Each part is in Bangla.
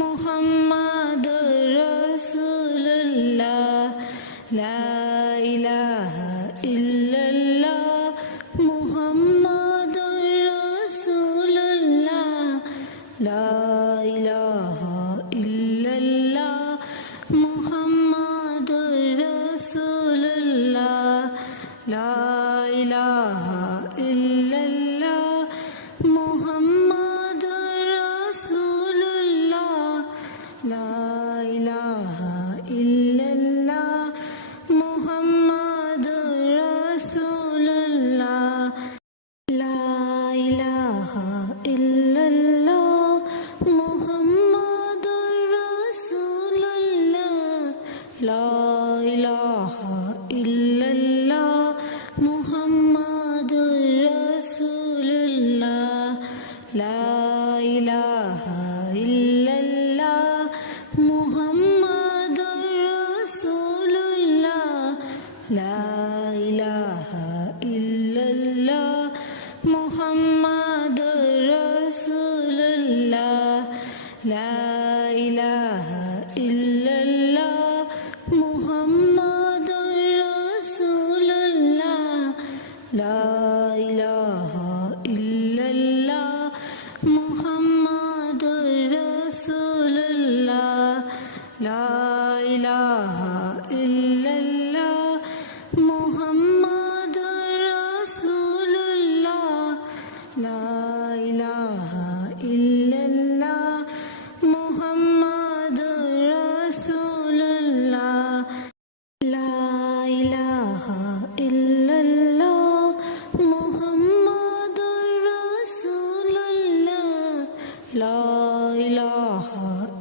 মুহাম্মাদুর রাসূলুল্লাহ লা ইলাহা ইল্লাল্লাহ মুহাম্মাদুর রাসূলুল্লাহ লা ইলাহা ইল্লাল্লাহ মুহাম্মাদুর রাসূলুল্লাহ লা ইলাহা ইল্লাল্লাহ মুহাম্মাদুর রাসূলুল্লাহ লা ইলাহা ইল্লাল্লাহ মুহাম্মাদুর রাসূলুল্লাহ লা ইলাহা ইল্লাল্লাহ মুহাম্মাদুর রাসূলুল্লাহ লা ইলাহা ইল্লাল্লাহ মুহাম্মাদুর রাসূলুল্লাহ লা ইলাহা ইল্লাল্লাহ মুহাম্মাদুর রাসূলুল্লাহ লা ইলাহা ইল্লাল্লাহ মুহাম্মাদুর রাসূলুল্লাহ লা ইলাহা ইল্লাল্লাহ মুহাম্মাদুর রাসূলুল্লাহ লা ইলাহা ইল্লাল্লাহ মুহাম্মাদুর রাসূলুল্লাহ লা ইলাহা ইল্লাল্লাহ মুহাম্মাদুর রাসূলুল্লাহ লা ইলাহা ইল্লাল্লাহ মুহাম্মাদুর রাসূলুল্লাহ লা ইলাহা ইল্লাল্লাহ মুহাম্মাদুর রাসূলুল্লাহ লা ইলাহা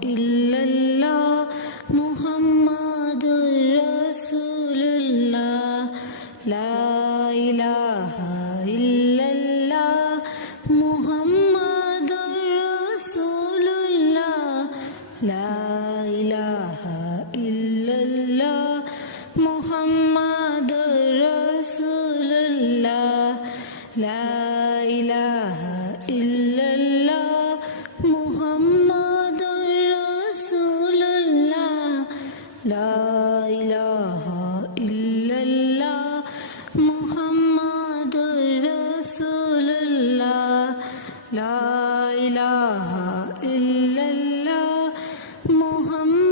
ইল্লাল্লাহ মুহাম্মাদুর রাসূলুল্লাহ লা ইলাহা ইল্লাল্লাহ মুহাম্মাদুর রাসূলুল্লাহ লা ইলাহা ইল্লাল্লাহ মুহাম্মাদুর রাসূলুল্লাহ লা ইলাহা ইল্লাল্লাহ মুহাম্মাদুর রাসূলুল্লাহ লা ইলাহা ইল্লাল্লাহ মুহাম্মাদুর রাসূলুল্লাহ লা ইলাহা ইল্লাল্লাহ মুহাম্মাদুর